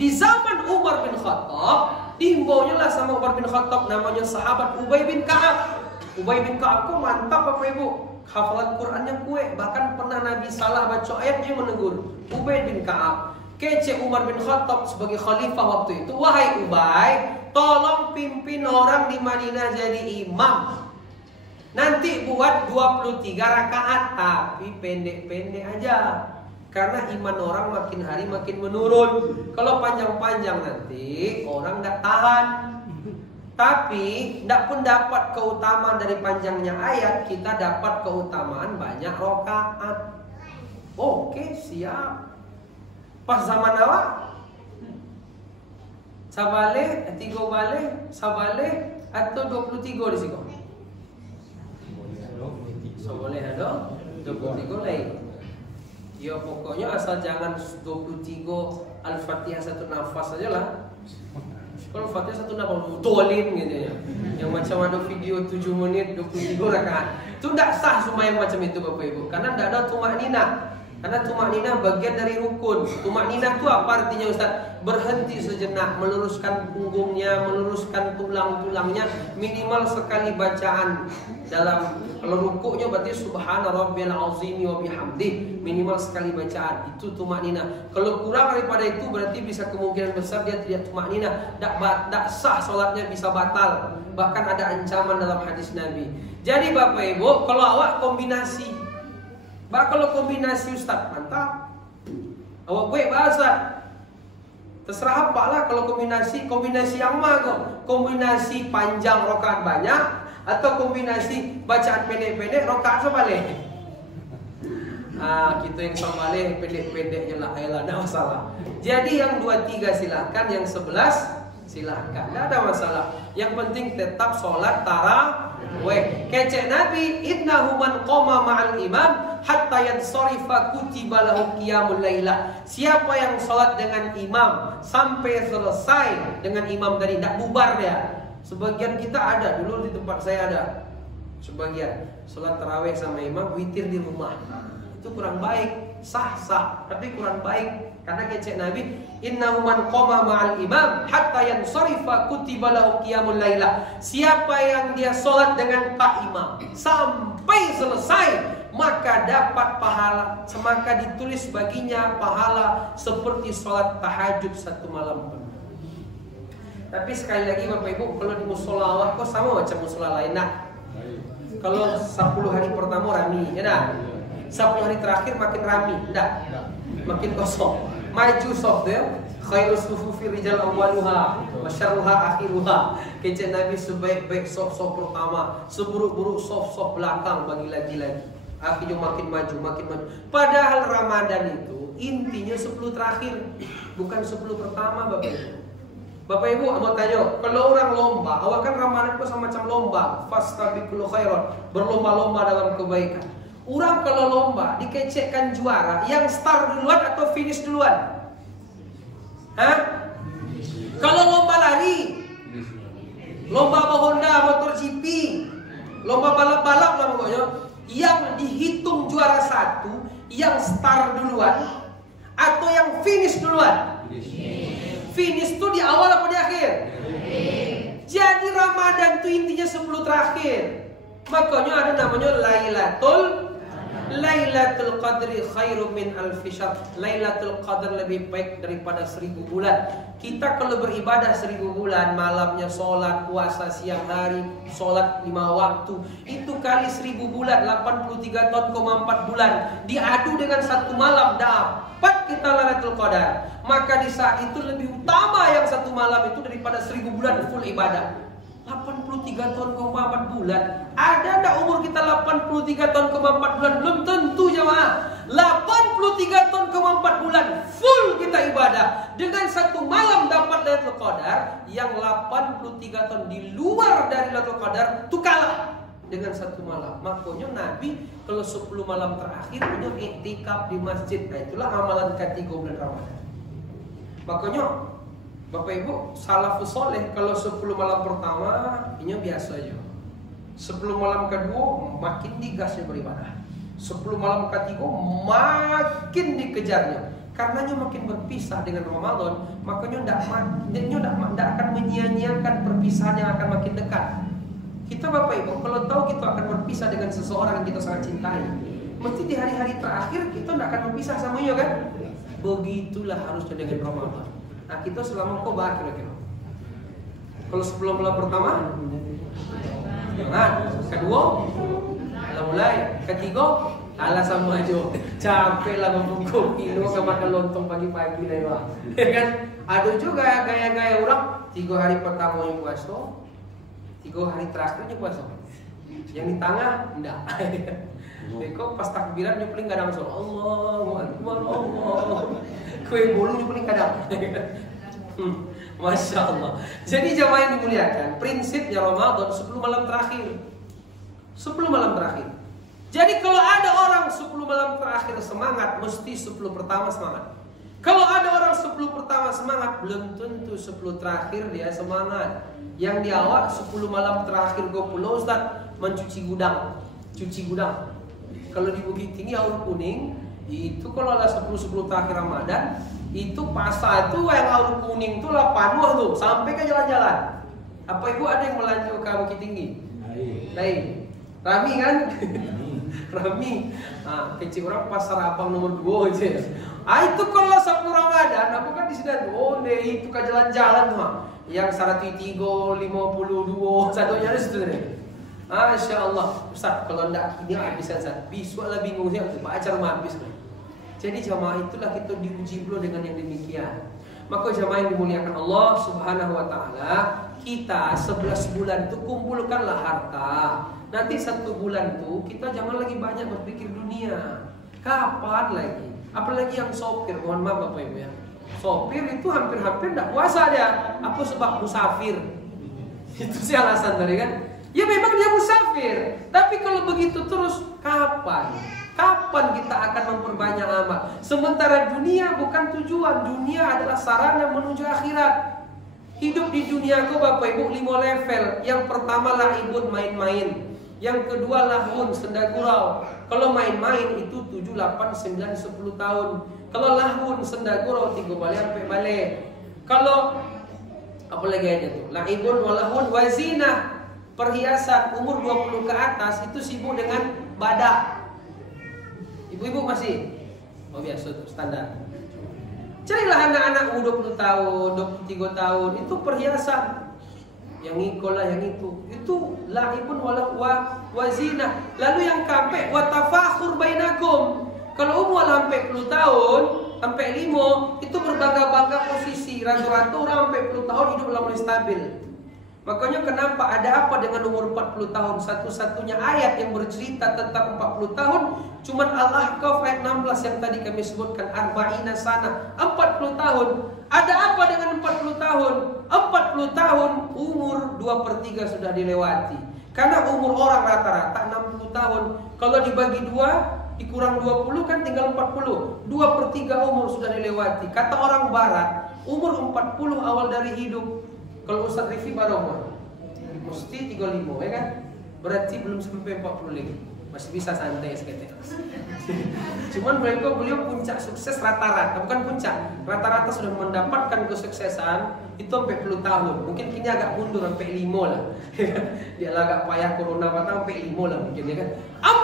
Di zaman Umar bin Khattab, dihimbaunya lah sama Umar bin Khattab, namanya sahabat Ubay bin Ka'ab. Ubay bin Ka'ab kok mantap Bapak Ibu, hafalan Qurannya kuat. Bahkan pernah Nabi salah baca ayatnya menegur Ubay bin Ka'ab. Kece Umar bin Khattab sebagai khalifah waktu itu, wahai Ubay, tolong pimpin orang di Madinah jadi imam. Nanti buat 23 rakaat, tapi pendek-pendek aja. Karena iman orang makin hari makin menurun. Kalau panjang-panjang nanti orang tidak tahan. Tapi tidak pun dapat keutamaan dari panjangnya ayat, kita dapat keutamaan banyak rakaat. Oke, siap. Pas zaman awak sabale, 3 bale, sabale atau 23 di sini. So boleh ada 23 lain. Ya pokoknya asal jangan 23 Al-Fatihah satu nafas saja lah. Kalau Fatihah satu nafas mutolin gitu ya. Yang macam ada video 7 menit 23 rakaat. Itu tidak sah semua yang macam itu Bapak Ibu. Karena tidak ada tumakninah. Karena tumakninah bagian dari rukun. Tumakninah itu apa artinya Ustaz? Berhenti sejenak, meluruskan punggungnya, meluruskan tulang-tulangnya, minimal sekali bacaan. Dalam kalau rukuknya berarti subhana rabbiyal azimi wa bihamdih, minimal sekali bacaan. Itu tumakninah. Kalau kurang daripada itu berarti bisa kemungkinan besar dia tidak tumakninah, tidak sah salatnya, bisa batal. Bahkan ada ancaman dalam hadis Nabi. Jadi Bapak Ibu, kalau awak kombinasi, kalau kombinasi Ustaz mantap, awak gue bahasa terserah apalah. Kalau kombinasi yang mana? Kombinasi panjang rakaat banyak atau kombinasi bacaan pendek-pendek rakaat sebalik. Kita yang sebalik pendek-pendeknya lah, ayolah, tidak masalah. Jadi yang 23 silahkan, yang 11 silahkan, tidak ada masalah. Yang penting tetap sholat tarawih. Kece Nabi, innahu man qoma ma'al imam hatta yansarifa kutiba lahu qiyamul lailah. Siapa yang sholat dengan imam sampai selesai dengan imam tadi, tidak bubar dia. Sebagian kita ada, dulu di tempat saya ada sebagian sholat tarawih sama imam, witir di rumah. Itu kurang baik. Sah, tapi kurang baik. Karena kecek Nabi, innahu man qoma ma'al imam hatta yansarifa kutiba lahu qiyamul lailah. Siapa yang dia sholat dengan pak imam sampai selesai, maka dapat pahala, maka ditulis baginya pahala seperti sholat tahajud satu malam penuh. Tapi sekali lagi Bapak Ibu, kalau di musola awak kok sama macam musola lain. Nah, kalau 10 hari pertama rami, ya dah. 10 hari terakhir makin rami, enggak? Makin kosong. Maju soft dia, khairu sufufi rijal awwaluha wa syarruha akhiruha. Kece Nabi sebaik-baik soft pertama, seburuk-buruk soft belakang, bagi lagi-lagi. Akhirnya makin maju. Padahal Ramadan itu intinya 10 terakhir, bukan 10 pertama Bapak Ibu. Bapak Ibu, mau tanya, kalau orang lomba, awak kan Ramadan itu sama macam lomba, fastabiqul khairat, berlomba-lomba dalam kebaikan. Orang kalau lomba dikecekkan juara, yang start duluan atau finish duluan? Hah? Kalau lomba lari, lomba Honda, motor GP, lomba balap-balap lah pokoknya, yang dihitung juara satu, yang start duluan atau yang finish duluan? Finish itu di awal apa di akhir? Jadi Ramadan itu intinya 10 terakhir. Makanya ada namanya Lailatul Qadri khairum min alfi syahr. Lailatul Qadar lebih baik daripada 1000 bulan. Kita kalau beribadah 1000 bulan, malamnya sholat, puasa siang hari, sholat 5 waktu, itu kali 1000 bulan, 83 tahun, 4 bulan, diadu dengan satu malam, dapat kita Lailatul Qadar. Maka di saat itu lebih utama yang satu malam itu daripada 1000 bulan full ibadah. 83 tahun ke 4 bulan. Ada tak umur kita 83 tahun ke 4 bulan? Belum tentu jemaah. 83 tahun ke 4 bulan full kita ibadah, dengan satu malam dapat Lailatul Qadar. Yang 83 tahun di luar dari Lailatul Qadar itu kalah dengan satu malam. Makanya Nabi kalau 10 malam terakhir itu iktikaf di masjid. Nah, itulah amalan ketiga bulan Ramadan. Makanya Bapak Ibu, salafus soleh kalau 10 malam pertama ini biasa aja. 10 malam kedua makin digasnya beribadah. 10 malam ketiga makin dikejarnya. Karenanya makin berpisah dengan Ramadan. makanya tidak akan menyia-nyiakan perpisahan yang akan makin dekat. Kita Bapak Ibu, kalau tahu kita akan berpisah dengan seseorang yang kita sangat cintai, mesti di hari-hari terakhir kita tidak akan berpisah sama dia kan? Begitulah harusnya dengan Ramadan. Nah kita selama koba kira-kira. Kalau sebelum bulan pertama, jangan. Kedua, mulai. Ketiga, alasan maju. Capek lah membungkuk kilo ke makan lontong pagi-pagi dah ya. Kan? Ada juga gaya-gaya orang 3 hari pertama yang puasa, 3 hari terakhirnya puasa. Yang di tengah enggak. Kok pas takbiran dia paling kadang so Allahu Akbar Allah. Kue bolu dia paling kadang. Masya Allah. Jadi jamaah yang dimuliakan, prinsipnya Ramadan 10 malam terakhir. 10 malam terakhir. Jadi kalau ada orang 10 malam terakhir semangat, mesti 10 pertama semangat. Kalau ada orang 10 pertama semangat, belum tentu 10 terakhir dia semangat. Yang di awal 10 malam terakhir gue pulau Ustaz mencuci gudang. Cuci gudang. Kalau di Bukit Tinggi Aur Kuning, itu kalau ada 10 terakhir Ramadan, itu pasar itu yang Aur Kuning itu lah panuh tuh sampai ke jalan-jalan. Apa Ibu ada yang melanjut ke Bukit Tinggi? Baik. Rami kan? Rami. Nah, kecil orang pasar Abang nomor 2 aja. Itu kalau 10 Ramadan, apa kan di sini oh deh itu ke jalan-jalan mah. Yang 103, 52, satunya ada situ deh. Masya Allah, Ustaz kalau enggak ini habis Ustaz, besok lah bingung sih, acara mah habis. Jadi jamaah itulah kita diuji dulu dengan yang demikian. Maka jamaah yang dimuliakan Allah Subhanahu Wa Taala, kita 11 bulan itu kumpulkanlah harta. Nanti 1 bulan tuh kita jangan lagi banyak berpikir dunia. Kapan lagi? Apalagi yang sopir, mohon maaf Bapak Ibu ya. Sopir itu hampir-hampir tidak puasa dia. Apa sebab musafir? Itu sih alasan tadi kan. Ya memang dia musafir. Tapi kalau begitu terus kapan? Kapan kita akan memperbanyak amal? Sementara dunia bukan tujuan. Dunia adalah sarana menuju akhirat. Hidup di dunia kau Bapak Ibu 5 level. Yang pertama laibun, main-main. Yang kedua lahun, senda gurau. Kalau main-main itu 7, 8, 9, 10 tahun. Kalau lahun, senda gurau 3 balik sampai balik. Kalau apa lagi aja tuh? Laibun, walahun, wazinah. Perhiasan umur 20 ke atas itu sibuk dengan badak. Ibu-ibu masih? Oh biasa tuh, standar. Carilah anak-anak umur 20 tahun, 23 tahun, itu perhiasan. Yang ngikol lah yang itu laibun wazina. Lalu yang kampek watafakhur bainakum. Kalau umur sampai 10 tahun, sampai 5 itu berbangga-bangga posisi. Rata-rata orang sampai 10 tahun hidup mulai stabil. Makanya kenapa ada apa dengan umur 40 tahun? Satu-satunya ayat yang bercerita tentang 40 tahun cuman Al-Ahqaf ayat 16 yang tadi kami sebutkan, arba'ina sana, 40 tahun. Ada apa dengan 40 tahun? 40 tahun umur 2/3 sudah dilewati. Karena umur orang rata-rata 60 tahun. Kalau dibagi 2 dikurang 20 kan tinggal 40. 2/3 umur sudah dilewati. Kata orang barat, umur 40 awal dari hidup. Kalau Ustaz Rifi baru umur mesti 35 ya kan? Berarti belum sampai 40 lagi. Masih bisa santai seketika. Cuman beliau puncak sukses rata-rata, bukan puncak, rata-rata sudah mendapatkan kesuksesan itu sampai 10 tahun. Mungkin kini agak mundur sampai 5 lah. Dia agak payah corona batang sampai 5 lah mungkin ya kan.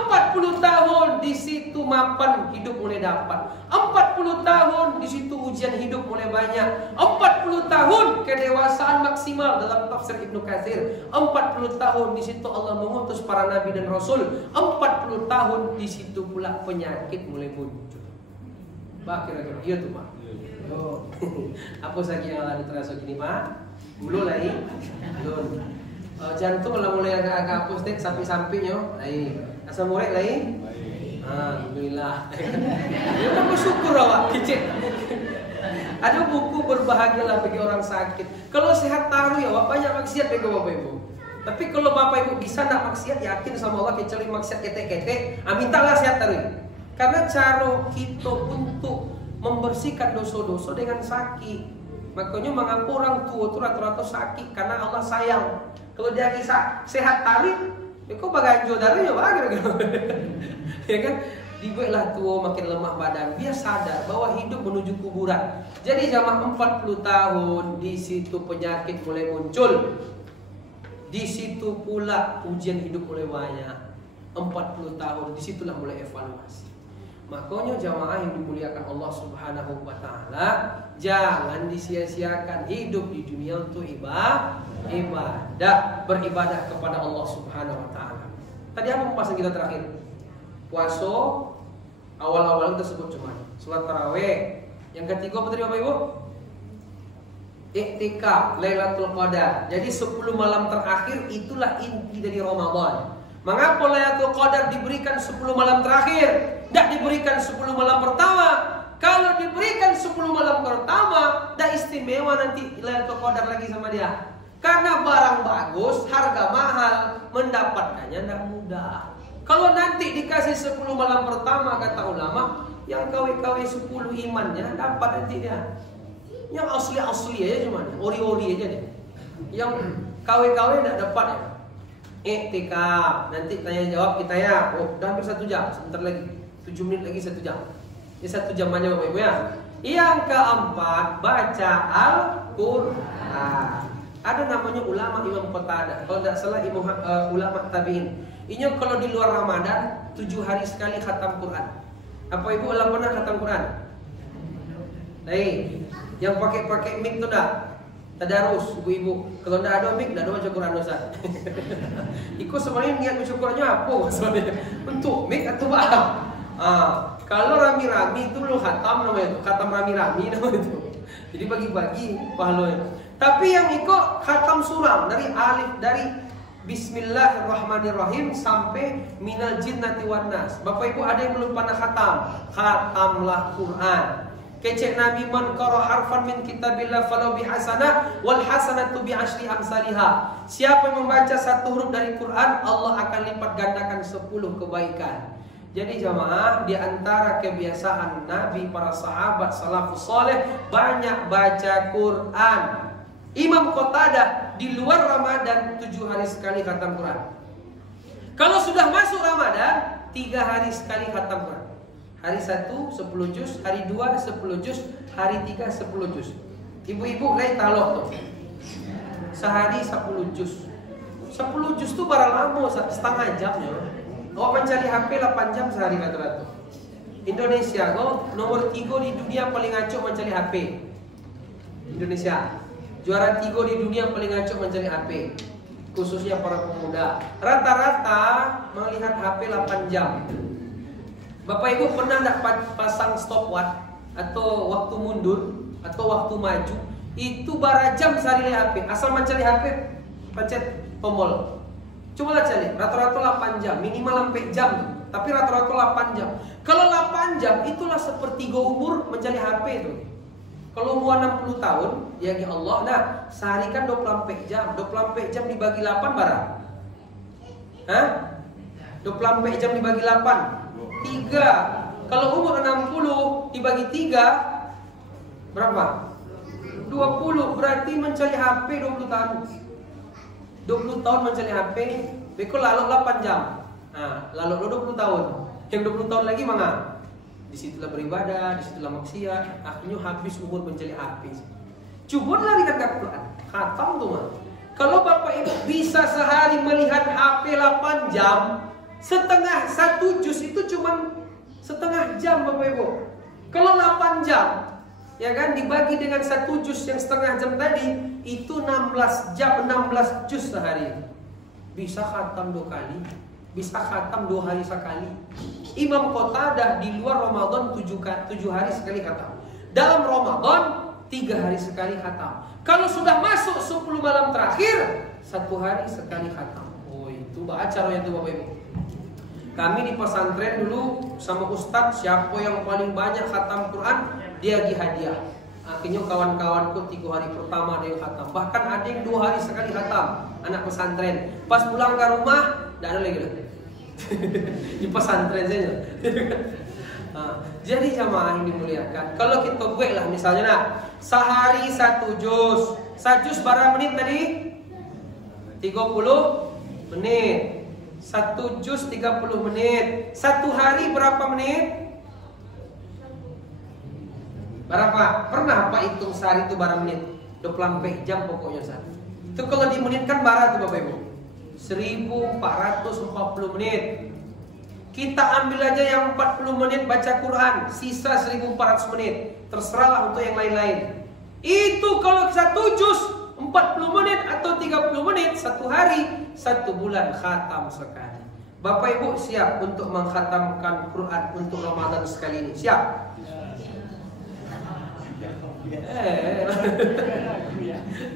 40 tahun di situ mapan hidup mulai dapat. 40 tahun di situ ujian hidup mulai banyak. 40 tahun kedewasaan maksimal dalam tafsir Ibnu Katsir. 40 tahun di situ Allah mengutus para nabi dan rasul. 40 tahun di situ pula penyakit mulai muncul. Pak kira-kira iya tuh Pak. Apa saja yang ada terasa gini Pak? Bulu lagi, belum. Jantung kalau mulai agak hapus deh sampai-sampainya, lagi. Asam urat lagi. Alhamdulillah. Ya kan bersyukur awak kicit. Ada buku berbahagialah bagi orang sakit. Kalau sehat taruh ya awak banyak maksiat bagi Bapak Ibu. Tapi kalau Bapak Ibu bisa nak maksiat yakin sama Allah kecuali maksiat ketek-ketek, mintalah sehat taruh. Karena cara kita untuk membersihkan dosa-dosa dengan sakit. Makanya mengapa orang tua itu rata-rata sakit karena Allah sayang. Kalau dia kisah sehat tarik, kok bagai dari ya kira-kira. Ya kan? dibuatlah tua makin lemah badan, biar sadar bahwa hidup menuju kuburan. Jadi jamaah 40 tahun di situ penyakit mulai muncul. Di situ pula ujian hidup mulai banyak. 40 tahun disitulah mulai evaluasi. Makanya jamaah yang dimuliakan Allah Subhanahu wa taala, jangan disia-siakan hidup di dunia untuk ibadah, beribadah kepada Allah Subhanahu wa taala. Tadi apa pembahasan kita terakhir? Puasa awal-awal tersebut cuma salat tarawih. Yang ketiga apa tadi Bapak Ibu? Iktikaf Lailatul Qadar. Jadi 10 malam terakhir itulah inti dari Ramadan. Mengapa Lailatul Qadar diberikan 10 malam terakhir? Tidak diberikan 10 malam pertama. Kalau diberikan 10 malam pertama, dah istimewa nanti Lailatul Qadar lagi sama dia. Karena barang bagus, harga mahal, mendapatkannya tidak mudah. Kalau nanti dikasih 10 malam pertama, kata ulama, yang KW-KW 10 imannya dapat nanti dia. Yang asli-asli aja cuma, ori-ori aja dia. Yang KW-KW tidak dapat ya. Iktikaf, nanti tanya jawab kita ya. Oh, udah hampir 1 jam, sebentar lagi. 7 menit lagi 1 jam. Ini 1 jam aja Bapak Ibu ya. Yang keempat, baca Al-Quran. Ada namanya ulama Imam Qatadah. Kalau tidak salah ulama tabi'in. Ini kalau di luar Ramadan 7 hari sekali khatam Quran. Apa Ibu ulang pernah khatam Quran? Yang pakai mic tu dah. Tadarus ibu-ibu. Kalau tidak ada mic, tidak ada baca Quran Ustaz. Ikut sebenarnya niat baca Qurannya apa sebenarnya? Untuk mic atau paham? Kalau rami-rami itu lo khatam namanya itu, khatam rami-rami namanya itu. Jadi bagi-bagi pahalanya. Tapi yang ikut khatam suram dari alif dari Bismillahirrahmanirrahim sampai minal jinnati wan nas. Bapak Ibu ada yang belum pernah khatam? Khatamlah Quran. Kecek Nabi man qara harfan min kitabillah falau bihasanah wal hasanatu bi asyri amsalihah. Siapa yang membaca 1 huruf dari Quran, Allah akan lipat gandakan 10 kebaikan. Jadi jamaah, di antara kebiasaan Nabi, para sahabat salafus saleh banyak baca Quran. Imam Qatadah di luar Ramadan 7 hari sekali khatam Quran. Kalau sudah masuk Ramadan 3 hari sekali khatam Quran. Hari 1 10 juz, hari 2 10 juz, hari 3 10 juz. Ibu-ibu lain talok tuh. Sehari 10 juz. 10 juz tuh barang lama, setengah jamnya. Awak mencari HP 8 jam sehari rata-rata. Indonesia nomor 3 di dunia paling acuk mencari HP. Indonesia juara 3 di dunia paling acuk mencari HP, khususnya para pemuda. Rata-rata melihat HP 8 jam. Bapak Ibu pernah tidak pasang stopwatch atau waktu mundur atau waktu maju? Itu bara jam sehari lihat HP. Asal mencari HP, pencet tombol. Coba cari, rata-rata 8 jam, minimal sampai jam. Tapi rata-rata 8 jam. Kalau 8 jam, itulah sepertiga umur mencari HP itu. Kalau umur 60 tahun, ya Allah, nah sehari kan 24 jam. 24 jam dibagi 8 barang. Hah? 24 jam dibagi 8 3. Kalau umur 60 dibagi 3 berapa? 20. Berarti mencari HP 20 tahun. 20 tahun mencari HP, bekol lalu 8 jam. Nah, lalu 20 tahun. Yang 20 tahun lagi mana? Disitulah beribadah, disitulah maksiat. Akhirnya habis umur mencari HP. Cobalah lihat Quran. Khatam tuh mah. Kalau Bapak Ibu bisa sehari melihat HP 8 jam, setengah 1 juz itu cuma setengah jam Bapak Ibu. Kalau 8 jam, ya kan, dibagi dengan 1 juz yang setengah jam tadi, itu 16 jam, 16 juz sehari. Bisa khatam 2 kali, bisa khatam 2 hari sekali. Imam Qatadah di luar Ramadan 7 hari sekali khatam. Dalam Ramadan 3 hari sekali khatam. Kalau sudah masuk 10 malam terakhir, 1 hari sekali khatam. Oh, itu baca caranya itu Bapak Ibu. Kami di pesantren dulu sama ustadz, siapa yang paling banyak khatam Quran, dia bagi hadiah. Akhirnya kawan-kawanku 3 hari pertama ada yang khatam. Bahkan ada yang 2 hari sekali khatam. Anak pesantren. Pas pulang ke rumah, tidak ada lagi. Di pesantren saja. Jadi jamaah yang dimuliakan, kalau kita buat lah misalnya nak, sehari 1 juz. 1 juz berapa menit tadi? 30 menit. 1 juz 30 menit. 1 hari berapa menit? Berapa? Pernah Pak hitung sehari itu berapa menit? 24 jam pokoknya sehari. Itu kalau dimenitkan berapa tuh Bapak Ibu? 1440 menit. Kita ambil aja yang 40 menit baca Quran, sisa 1400 menit. Terserahlah untuk yang lain-lain. Itu kalau 1 juz 40 menit atau 30 menit 1 hari, 1 bulan khatam sekali. Bapak Ibu siap untuk mengkhatamkan Quran untuk Ramadan sekali ini? Siap?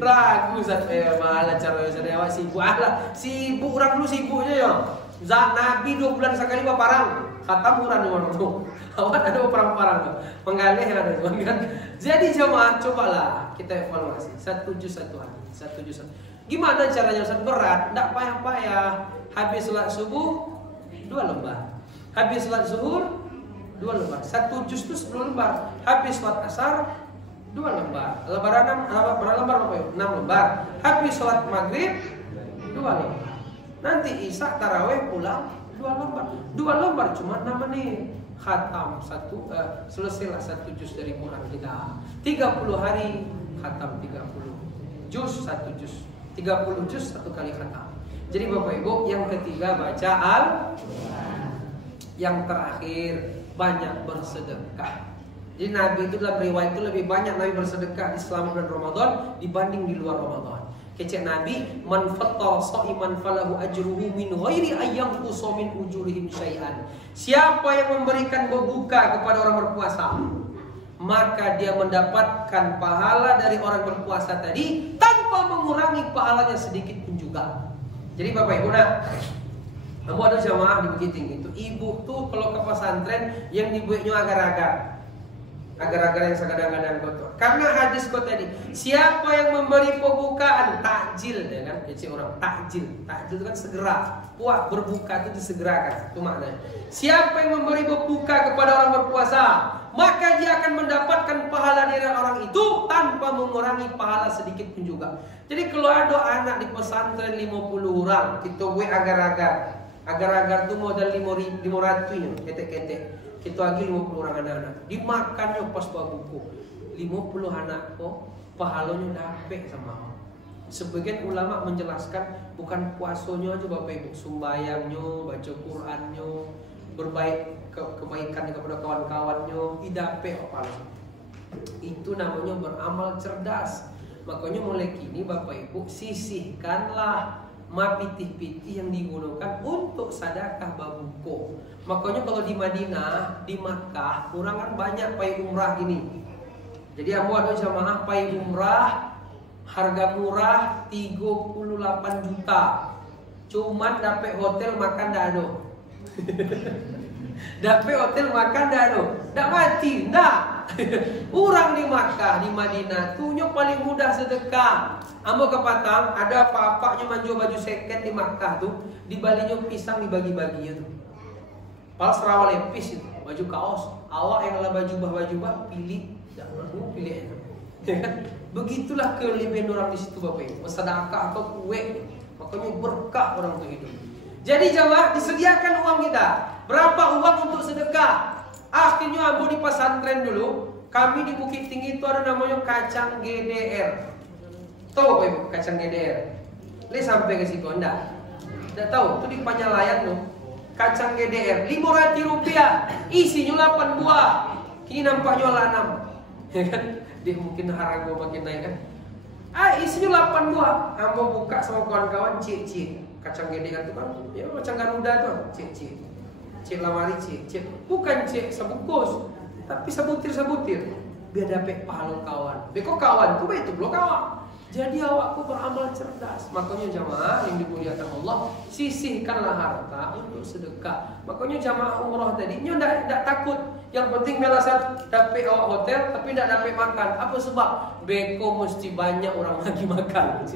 Ragu saya malah cara saya awak sibuk lah. Sibuk orang dulu sibuknya ya. Nabi 2 bulan sekali parang khatam Quran orang tuh. Awak ada perang-perang tuh. Menggalih ada kan. Jadi jemaah cobalah kita evaluasi 1 juz 1 hari. 1 juz 1. Gimana caranya Ustaz? Berat, enggak payah-payah. Habis salat subuh 2 lembar. Habis salat zuhur 2 lembar. 1 juz itu 10 lembar. Habis salat asar 2 lembar. Berapa lembar Bapak Ibu? 6 lembar. Habis sholat maghrib 2 lembar. Nanti isya tarawih pulang 2 lembar. 2 lembar cuma 6 menit. Khatam selesailah 1 juz dari Quran kita. 30 hari khatam 30 juz 1 juz. 30 juz 1 kali khatam. Jadi Bapak Ibu, yang ketiga baca Al-Quran. Yang terakhir banyak bersedekah. Jadi Nabi itu dalam riwayat itu lebih banyak Nabi bersedekah di selama bulan Ramadan dibanding di luar Ramadan. Kecek Nabi, man fattara sha'iman falahu ajruhu min ghairi ayyanqusa min ujurihim syai'an. Siapa yang memberikan berbuka kepada orang berpuasa, maka dia mendapatkan pahala dari orang berpuasa tadi tanpa mengurangi pahalanya sedikit pun juga. Jadi Bapak Ibu, kamu ada jamaah di Bukit Tinggi itu, ibu tuh kalau ke pesantren yang dibuatnya agar-agar yang sekadang-kadang kotor. Karena hadis kau tadi, siapa yang memberi pembukaan takjil, ya kan? Kecil orang takjil itu kan segera. Puas berbuka itu disegerakan, itu maknanya. Siapa yang memberi berbuka kepada orang berpuasa, maka dia akan mendapatkan pahala dari orang itu tanpa mengurangi pahala sedikit pun juga. Jadi kalau ada anak di pesantren 50 orang, kita buat agar-agar. Agar-agar itu modal 500 nya, ketek-ketek. Kita lagi 50 orang anak-anak dimakannya pas babuku 50 anak kok pahalanya dapet sama Allah. Sebagian ulama menjelaskan bukan puasanya aja Bapak Ibu, sumbayangnya, baca Qurannya, berbaik kebaikan kepada kawan-kawannya, didapet pahala. Itu namanya beramal cerdas. Makanya mulai kini Bapak Ibu sisihkanlah pitih-pitih yang digunakan untuk sedekah babuko. Makanya kalau di Madinah, di Makkah, orang kan banyak pai umrah gini. Jadi ambo ada jamaah pai umrah harga murah 38 juta. Cuman dapat hotel makan dah ada. Dapat hotel makan dah ada. Dak mati, dah. Orang di Makkah, di Madinah, tuhnya paling mudah sedekah. Ambo ke Patang, ada apa-apanya manjo baju seket di Makkah tuh, dibalinya pisang dibagi-bagi itu. Pal serawa lepis itu, baju kaos. Awak yang lah baju-baju pilih, jangan pilih itu. Begitulah kelebihan orang di situ Bapak Ibu. Sedekah atau kue, makanya berkah orang tuh hidup. Jadi jamaah disediakan uang kita. Berapa uang untuk sedekah? Akhirnya ambo di pesantren dulu, kami di Bukit Tinggi itu ada namanya kacang GDR. Tahu Bapak Ibu kacang GDR? Lihat sampai ke situ enggak? Enggak tahu, itu di Panjalayan tuh. Kacang GDR 500 rupiah, isinya 8 buah. Kini nampaknya 6. Ya kan? Dia mungkin harga makin naik kan. Isinya 8 buah. Ambo buka sama kawan-kawan, cik. Kacang GDR itu kan ya macam Garuda tuh, cik. Cik lamari cik. Bukan cik sebungkus, tapi sebutir. Biar dapat pahala kawan. Beko kawan tuh itu belum kawan. Jadi awakku beramal cerdas. Makanya jamaah yang dimuliakan Allah, sisihkanlah harta untuk sedekah. Makanya jamaah umrah tadinya tidak takut. Yang penting melasan dapat awak hotel tapi tidak dapat makan. Apa sebab? Beko mesti banyak orang lagi makan.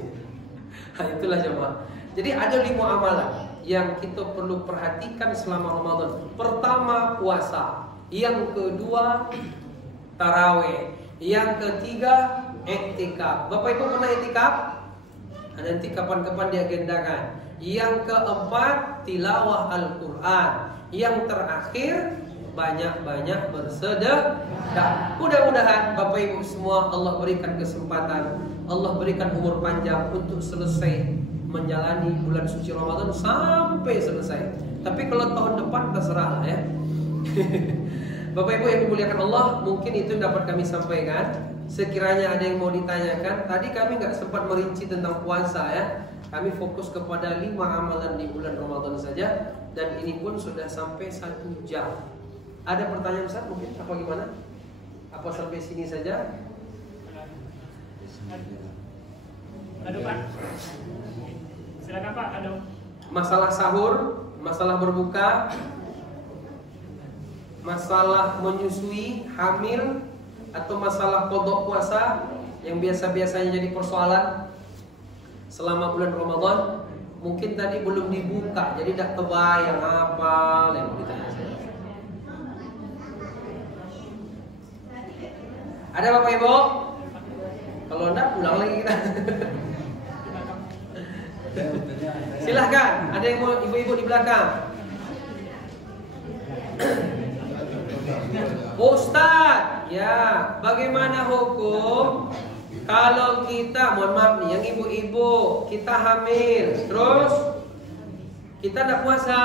Itulah jamaah. Jadi ada 5 amalan yang kita perlu perhatikan selama Ramadan. Pertama puasa, yang kedua tarawih, yang ketiga iktikaf. Bapak Ibu pernah iktikaf? Nanti kapan-kapan diagendakan. Yang keempat, tilawah Al-Quran. Yang terakhir, banyak-banyak bersedekah. Mudah-mudahan Bapak Ibu semua Allah berikan kesempatan, Allah berikan umur panjang untuk selesai menjalani bulan suci Ramadan sampai selesai. Tapi kalau tahun depan terserah lah ya. Bapak Ibu yang dimuliakan Allah, mungkin itu dapat kami sampaikan. Sekiranya ada yang mau ditanyakan, tadi kami nggak sempat merinci tentang puasa ya. Kami fokus kepada 5 amalan di bulan Ramadan saja, dan ini pun sudah sampai 1 jam. Ada pertanyaan Ustaz mungkin apa gimana? Apa sampai sini saja? Aduh Pak, silakan Pak. Aduh. Masalah sahur, masalah berbuka, masalah menyusui, hamil, atau masalah kodok puasa yang biasa-biasanya jadi persoalan selama bulan Ramadan. Mungkin tadi belum dibuka, jadi tidak kebayang apa yang ditanya. Ada Bapak Ibu? Kalau enggak pulang lagi kita. Silahkan, ada yang mau ibu-ibu di belakang? Ustaz, ya, bagaimana hukum kalau kita, mohon maaf nih, yang ibu-ibu, kita hamil, terus kita tidak puasa?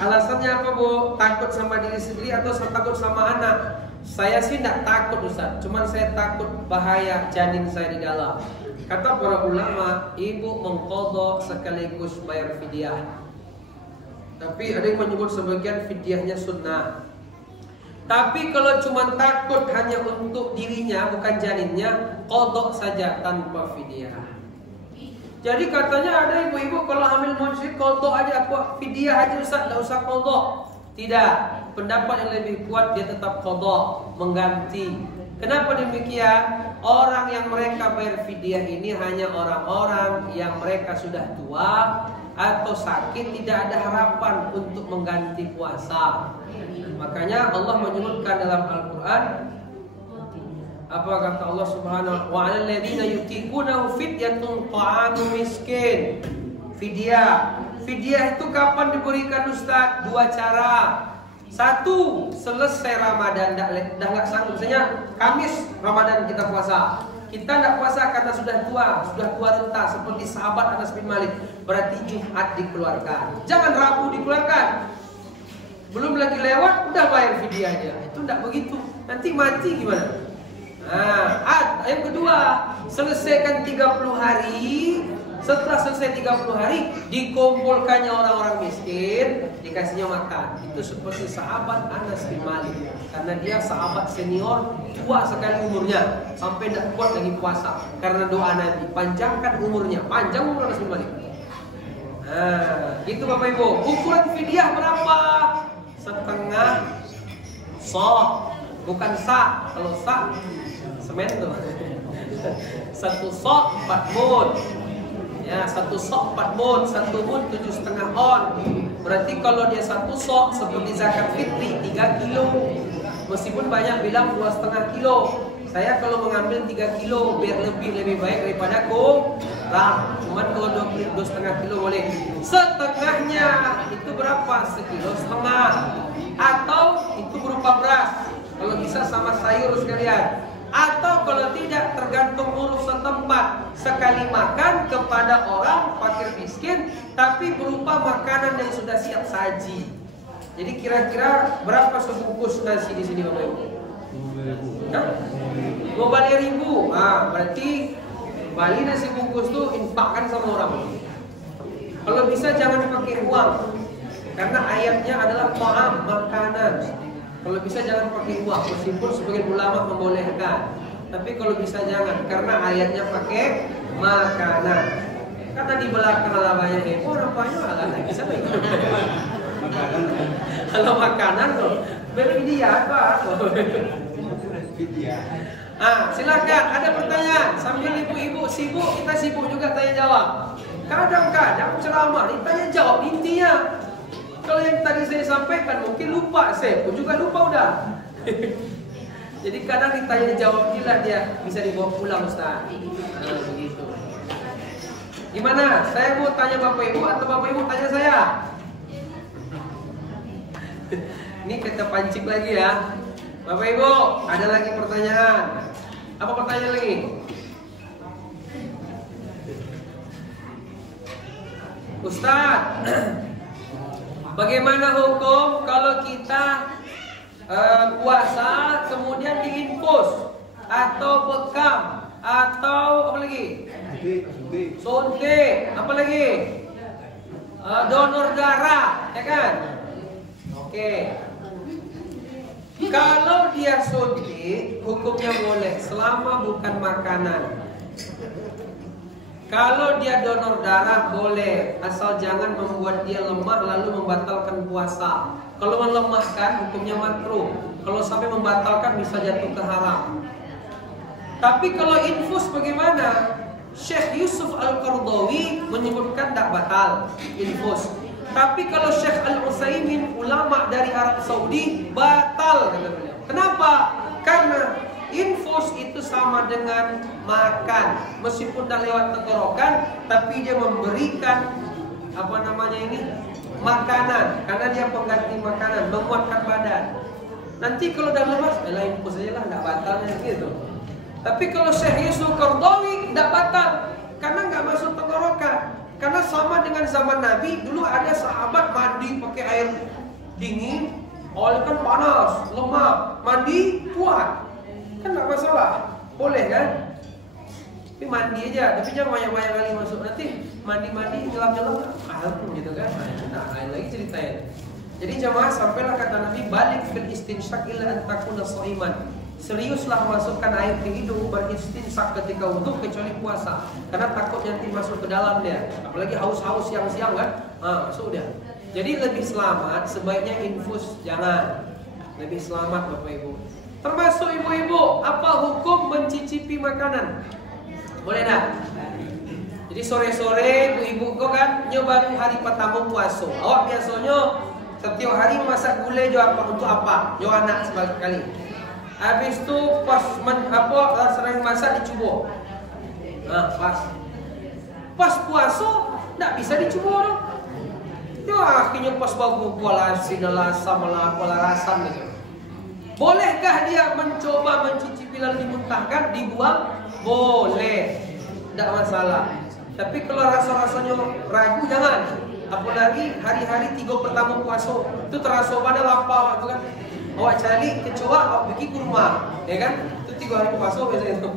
Alasannya apa Bu? Takut sama diri sendiri atau takut sama anak? Saya sih tidak takut Ustaz, cuman saya takut bahaya janin saya di dalam. Kata para ulama, ibu mengqadha sekaligus bayar fidyah. Tapi ada yang menyebut sebagian fidyahnya sunnah. Tapi kalau cuma takut hanya untuk dirinya, bukan janinnya, qadha saja tanpa fidyah. Jadi katanya ada ibu-ibu kalau hamil musrik qadha aja, aku fidyah aja Ustaz, enggak usah qadha. Tidak, pendapat yang lebih kuat dia tetap qadha, mengganti. Kenapa demikian? Orang yang mereka bayar fidyah ini hanya orang-orang yang mereka sudah tua atau sakit, tidak ada harapan untuk mengganti puasa. Makanya Allah menyebutkan dalam Al-Quran, apa kata Allah Subhanahu wa ta'ala, wa'alalladzina yutiqunahu fidyatun ta'amu miskin. Fidyah. Fidyah itu kapan diberikan Ustaz? 2 cara. 1, selesai Ramadan dah nggak sanggup, misalnya Kamis Ramadan kita puasa, kita tidak puasa karena sudah tua renta seperti sahabat Anas bin Malik, berarti Jumat dikeluarkan, jangan Rabu dikeluarkan. Belum lagi lewat udah bayar fidyahnya, itu tidak begitu, nanti mati gimana? Nah, yang kedua, selesaikan 30 hari. Setelah selesai 30 hari, dikumpulkannya orang-orang miskin, dikasihnya makan. Itu seperti sahabat Anas bin Malik, karena dia sahabat senior, tua sekali umurnya, sampai tidak kuat lagi puasa. Karena doa Nabi, panjangkan umurnya, panjang umur Anas bin Malik. Nah, itu Bapak Ibu. Ukuran fidyah berapa? Setengah sok, bukan sak. Kalau sak, semen tuh. 1 sok 4 mud. Ya, 1 sok 4 mud, 1 mud 7,5 on. Berarti kalau dia 1 sok seperti zakat fitri 3 kilo. Meskipun banyak bilang 2,5 kilo. Saya kalau mengambil 3 kilo biar lebih baik daripada kurang. Cuman kalau 2,5 kilo boleh. Setengahnya itu berapa? 1,5 kilo. Atau itu berupa beras. Kalau bisa sama sayur sekalian. Atau kalau tidak, tergantung urus setempat, sekali makan kepada orang fakir miskin, tapi berupa makanan yang sudah siap saji. Jadi kira-kira berapa sebungkus nasi di sini Bapak Ibu? 20.000. Berarti Bali nasi bungkus tuh infakkan sama orang. Kalau bisa jangan pakai uang, karena ayatnya adalah ta'am, makanan. Kalau bisa jangan pakai uang, meskipun sebagian ulama membolehkan. Tapi kalau bisa jangan, karena ayatnya pakai makanan. Karena di belakang banyak heboh, rupanya nggak bisa begitu. Kalau makanan tuh, beli dia apa? Silakan, ada pertanyaan. Sambil ibu-ibu sibuk, kita sibuk juga tanya jawab. Kadang-kadang ceramah ditanya jawab intinya. Kalau yang tadi saya sampaikan mungkin lupa, saya pun juga lupa udah. Jadi kadang ditanya dijawab gila dia bisa dibawa pulang Ustaz. Begitu. Gimana? Saya mau tanya Bapak Ibu atau Bapak Ibu tanya saya? Ini kita pancing lagi ya. Bapak Ibu, ada lagi pertanyaan? Apa pertanyaan lagi? Ustadz, bagaimana hukum kalau kita puasa kemudian diinfus atau bekam atau apa lagi? Suntik, apa lagi? Donor darah, ya kan? Oke. Kalau dia suntik, hukumnya boleh selama bukan makanan. Kalau dia donor darah boleh, asal jangan membuat dia lemah lalu membatalkan puasa. Kalau melemahkan hukumnya makruh. Kalau sampai membatalkan bisa jatuh ke haram. Tapi kalau infus bagaimana? Syekh Yusuf Al-Qaradawi menyebutkan tidak batal infus. Tapi kalau Syekh Al-Utsaimin, ulama dari Arab Saudi, batal kata beliau. Kenapa? Karena infus itu sama dengan makan, meskipun dah lewat tenggorokan, tapi dia memberikan makanan, karena dia pengganti makanan, menguatkan badan. Nanti kalau dah lemas, infus aja lah, tidak batalnya gitu. Tapi kalau Syekh Yusuf Qaradawi tidak batal, karena nggak masuk tenggorokan, karena sama dengan zaman Nabi dulu ada sahabat mandi pakai air dingin, awalnya kan panas, lemak, mandi kuat. Kan nggak masalah, boleh kan? Tapi mandi aja, tapi jangan banyak-banyak kali masuk. Nanti mandi-mandi, nyelam-nyelam, gitu kan? Nah, lain lagi ceritanya. Jadi jamaah, sampailah kata Nabi, balik fil istinshaq illa an takuna shaiman. Seriuslah masukkan air ke hidung beristinshaq ketika wudu kecuali puasa, karena takut nanti masuk ke dalam dia. Apalagi haus-haus siang-siang kan? Masuk dia. Jadi lebih selamat sebaiknya infus, jangan. Lebih selamat Bapak Ibu. Termasuk ibu-ibu, apa hukum mencicipi makanan? Boleh tak? Jadi sore-sore ibu-ibu kau kan nyoba hari pertama puasa. Awak biasanya setiap hari masak gulai jo apa untuk apa? Jo anak sekali. Habis tu pas sering masak dicuba. Pas puasa tak bisa dicuba. Jo akhirnya pas bagu kuala asin lasam malah kuala rasam gitu. Bolehkah dia mencoba mencicipi lalu dimuntahkan, dibuang? Boleh, tidak masalah. Tapi kalau rasa-rasanya ragu jangan. Apalagi hari-hari 3 pertama puasa, itu terasa pada lapar tu kan. Awak cari kecoa, awak pergi ke rumah, ya kan? Itu 3 hari puasa biasanya itu.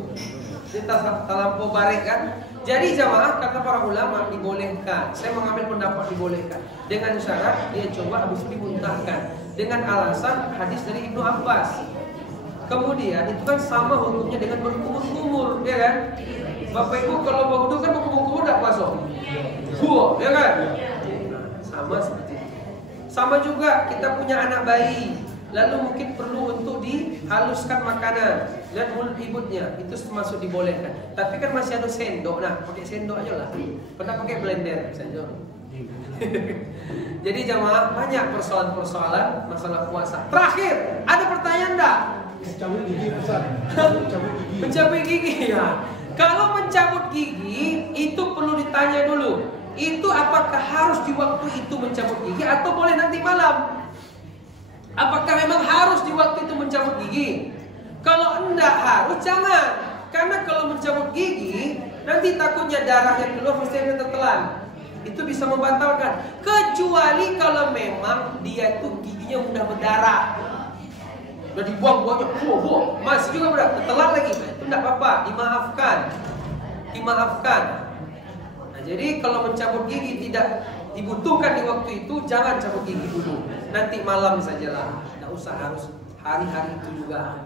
Kita terlampau barik kan. Jadi jamaah, kata para ulama dibolehkan. Saya mengambil pendapat dibolehkan dengan syarat dia coba habis dimuntahkan. Dengan alasan hadis dari Ibnu Abbas. Kemudian itu kan sama hukumnya dengan berkumur-kumur, ya kan? Bapak Ibu kalau berwudu kan berkumur-kumur tak puasa? Ya kan? Sama seperti itu. Sama juga kita punya anak bayi, lalu mungkin perlu untuk dihaluskan makanan, lihat mulut ibunya, itu termasuk dibolehkan. Tapi kan masih ada sendok, nah pakai sendok aja lah. Pernah pakai blender saja. Jadi jamaah, banyak persoalan-persoalan masalah puasa. Terakhir, ada pertanyaan enggak? Mencabut gigi besar. Mencabut gigi ya. Kalau mencabut gigi itu perlu ditanya dulu. Itu apakah harus di waktu itu mencabut gigi atau boleh nanti malam? Apakah memang harus di waktu itu mencabut gigi? Kalau enggak harus, jangan. Karena kalau mencabut gigi, nanti takutnya darah yang keluar mesti ada tertelan. Itu bisa membatalkan. Kecuali kalau memang dia itu giginya mudah berdarah, udah dibuang-buangnya, masih juga udah tertelan lagi. Itu enggak apa-apa, dimaafkan. Nah, jadi kalau mencabut gigi tidak dibutuhkan di waktu itu, jangan cabut gigi dulu. Nanti malam sajalah. Tidak usah harus hari-hari itu juga.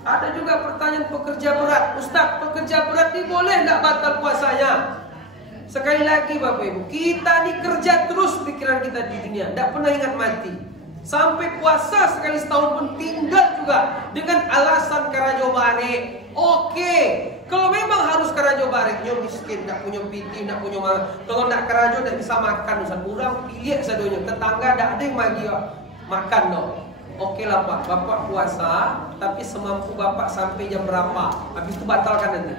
Ada juga pertanyaan pekerja berat. Ustaz, pekerja berat ini boleh tidak batal puasanya? Sekali lagi Bapak Ibu, kita ini kerja terus pikiran kita di dunia, tidak pernah ingat mati. Sampai puasa sekali setahun pun tinggal juga dengan alasan karajo bare. Oke, kalau memang harus karajo bare, nyo miskin, tidak punya piti, tidak punya makan. Kalau tidak karajo tidak bisa makan, Ustaz. Kurang pilih sadonya, tetangga tidak ada yang bagi makan dong. Oke lah Pak, Bapak puasa, tapi semampu Bapak sampai jam berapa? Habis itu batalkan nanti.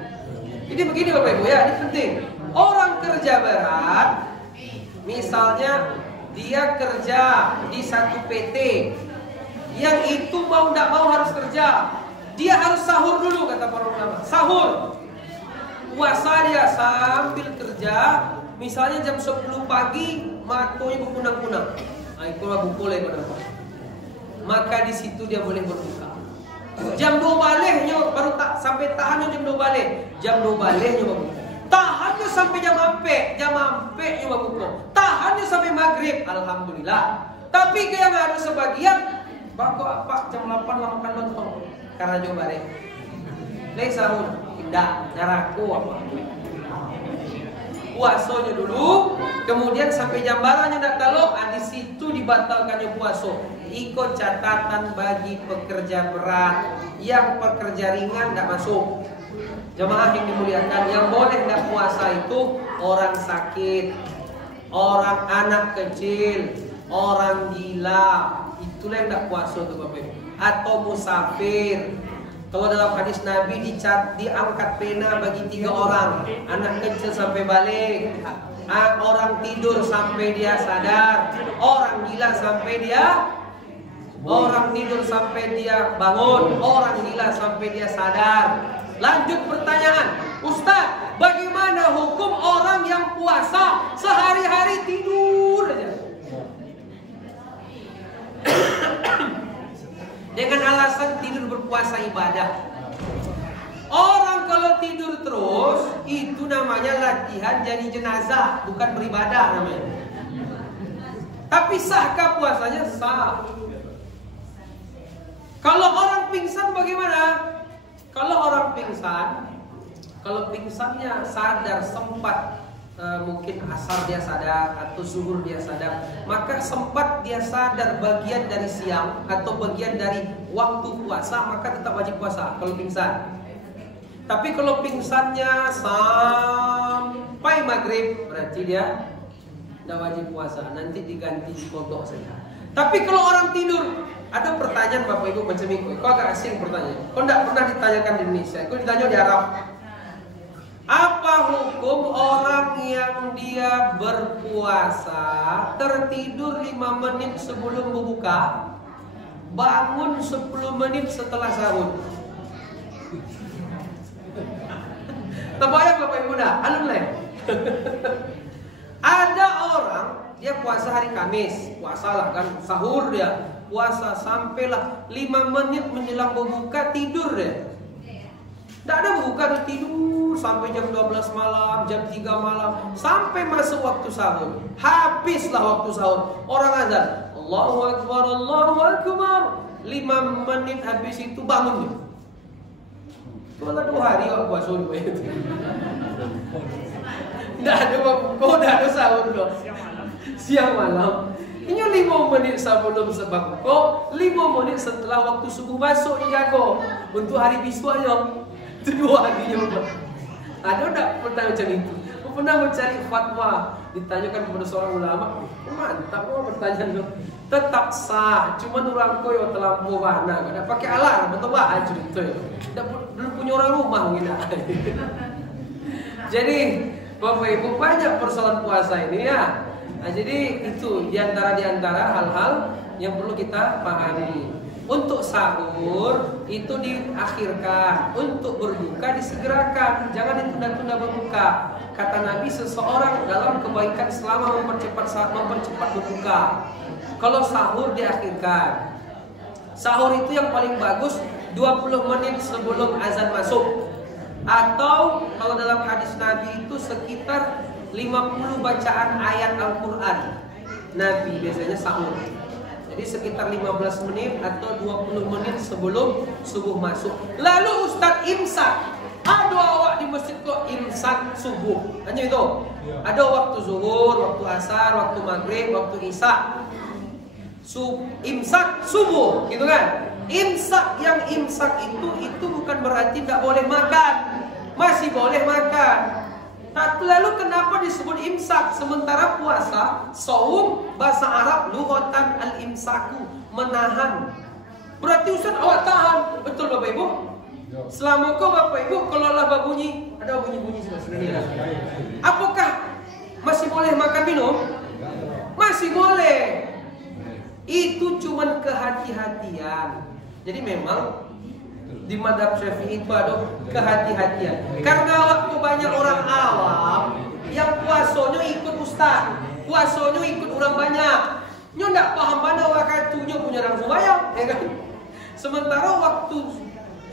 Jadi begini Bapak Ibu ya, ini penting. Orang orang kerja berat, misalnya dia kerja di satu PT, yang itu mau tidak mau harus kerja, dia harus sahur dulu kata para ulama. Sahur, puasa dia sambil kerja, misalnya jam 10 pagi matonya berkunang-kunang, itulah bukule maka di situ dia boleh berbuka. Jam 2 balehnya baru tak sampai tahannya jam 2 baleh. Jam 2 balehnya berbuka. Tahannya sampai jam ampe nya berbuka. Tahannya sampai maghrib, alhamdulillah. Tapi yang ada sebagian bako apa jam 8 lah makan lontong karena jam baleh. Lek sahur tidak naraku apa. Puasanya dulu, kemudian sampai jam baranya tidak talok, di situ dibatalkannya puasa. Ikut catatan bagi pekerja berat, yang pekerja ringan tidak masuk. Jemaah yang dimuliakan, yang boleh tidak puasa itu orang sakit, orang anak kecil, orang gila, itulah yang tidak puasa tuh Bapak Ibu. Atau musafir. Kalau dalam hadis Nabi diangkat pena bagi 3 orang, anak kecil sampai balik, orang tidur sampai dia sadar, orang gila sampai dia, orang tidur sampai dia bangun, orang gila sampai dia sadar. Lanjut pertanyaan, Ustaz, bagaimana hukum orang yang puasa sehari-hari tidur aja? Dengan alasan tidur berpuasa ibadah. Orang kalau tidur terus, itu namanya latihan jadi jenazah, bukan beribadah namanya. Tapi sahkah puasanya? Sah. Kalau orang pingsan bagaimana? Kalau orang pingsan, kalau pingsannya sadar sempat, mungkin asar dia sadar atau zuhur dia sadar, maka sempat dia sadar bagian dari siang atau bagian dari waktu puasa, maka tetap wajib puasa kalau pingsan. Tapi kalau pingsannya sampai maghrib, berarti dia tidak wajib puasa, nanti diganti kodok saja. Tapi kalau orang tidur, ada pertanyaan Bapak Ibu macam itu, kok agak asing pertanyaan, kok tidak pernah ditanyakan di Indonesia, kok ditanya di Arab. Apa hukum orang yang dia berpuasa tertidur 5 menit sebelum berbuka, bangun 10 menit setelah sahur? Terbayang Bapak Ibu dah? Alun lain. Ada orang dia puasa hari Kamis, puasalah kan, sahur dia, puasa sampailah 5 menit menjelang berbuka tidur dia. Tidak ada berbuka, dia tidur sampai jam 12 malam, jam 3 malam, sampai masuk waktu sahur. Habislah waktu sahur, orang azan, Allahu Akbar, Allahu Akbar, 5 menit habis itu bangun. Kalau 2 hari waktu puasa dulu itu. Tidak ada kok, tidak ada sahur dong. Siang malam. Ini 5 menit sebelum sebab kok, 5 menit setelah waktu subuh masuk dijago untuk hari besok aja. Itu 2 hari juga. Ada tak pernah macam itu? Pernah mencari fatwa, ditanyakan kepada seorang ulama, mantap kok pertanyaan itu. Tetap sah, cuma orang koyo terlampau mana, ada pakai alarm atau baju itu. Belum punya orang rumah mungkin. Jadi Bapak Ibu banyak persoalan puasa ini ya. Nah, jadi itu diantara hal-hal yang perlu kita pahami. Untuk sahur itu diakhirkan, untuk berbuka disegerakan, jangan ditunda-tunda berbuka. Kata Nabi, seseorang dalam kebaikan selama mempercepat berbuka. Kalau sahur diakhirkan. Sahur itu yang paling bagus 20 menit sebelum azan masuk. Atau kalau dalam hadis Nabi itu sekitar 50 bacaan ayat Al-Quran. Nabi biasanya sahur. Jadi sekitar 15 menit atau 20 menit sebelum subuh masuk. Lalu Ustadz imsak. Ada awak di masjid kok imsak subuh. Hanya itu. Ada waktu zuhur, waktu asar, waktu maghrib, waktu isya. Imsak subuh, gitu kan? Imsak, yang imsak itu bukan berarti tidak boleh makan. Masih boleh makan. Lalu kenapa disebut imsak? Sementara puasa, saum, bahasa Arab, lughatan al-imsaku, menahan. Berarti Ustaz awak tahan. Betul Bapak Ibu? Selama kau Bapak Ibu, kalau Allah berbunyi, ada bunyi-bunyi sudah. Apakah boleh makan minum? Masih boleh. Itu cuman kehati-hatian. Jadi memang di madhab Syafi'i itu ada kehati-hatian. Karena waktu banyak orang awam yang puasanya ikut ustaz, puasanya ikut orang banyak, nyo ndak paham mana waktunya punya orang sembahyang, ya kan? Sementara waktu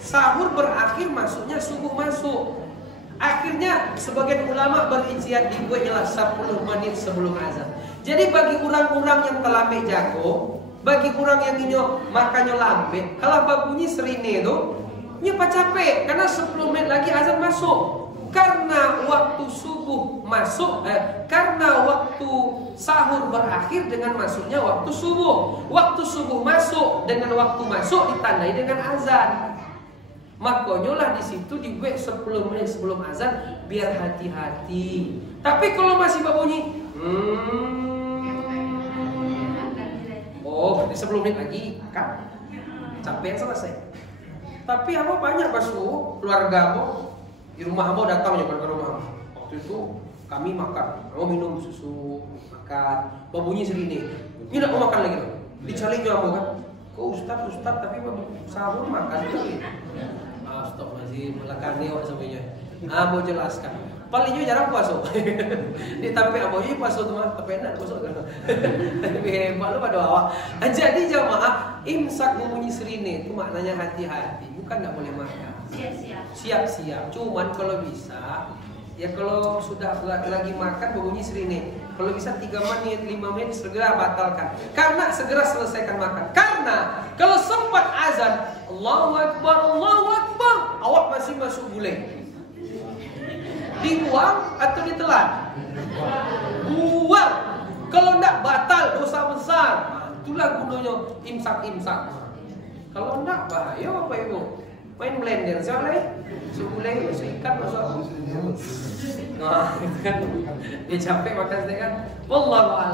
sahur berakhir masuknya subuh masuk. Akhirnya sebagian ulama berijtihad dibuatnya 10 menit sebelum azan. Jadi bagi orang-orang yang telah jago, bagi orang yang inyo makannya lambe, kalau babunyi serine itu nyepa capek karena 10 menit lagi azan masuk. Karena waktu subuh masuk, karena waktu sahur berakhir dengan masuknya waktu subuh. Waktu subuh masuk dengan waktu masuk ditandai dengan azan. Makanya lah di situ dibuat 10 menit sebelum azan biar hati-hati. Tapi kalau masih berbunyi, oh berarti 10 menit lagi kan capek selesai. Tapi apa banyak basuh keluarga apa di rumah apa datang ya ke rumah. Waktu itu kami makan, mau minum susu, makan, berbunyi serine. Ini tidak mau makan lagi loh. Dicari juga kan. Kok ustaz tapi sahur makan lagi. Astagfirullahaladzim, melakani awak sampainya. Mau jelaskan. Palingnya jarang puasa. Di tapi abonya puasa tu mah, tapi enak puasa kan. Tapi hebat lu pada awak. Jadi jamaah imsak berbunyi serine itu maknanya hati-hati, bukan enggak boleh makan. Siap-siap. Cuman kalau bisa, ya kalau sudah lagi makan berbunyi serine, kalau bisa 3 menit, 5 menit segera batalkan. Karena segera selesaikan makan. Karena kalau sempat azan, Allahu Akbar, awak masih masuk gulai. Dibuang atau ditelan? Buang. Kalau enggak batal, dosa besar. Itulah gunanya imsak. Kalau enggak bahaya apa ibu? Main blender soalnya segulai seikat masuk. Nah, kan dia capek makan steak kan. Wallahu a'lam.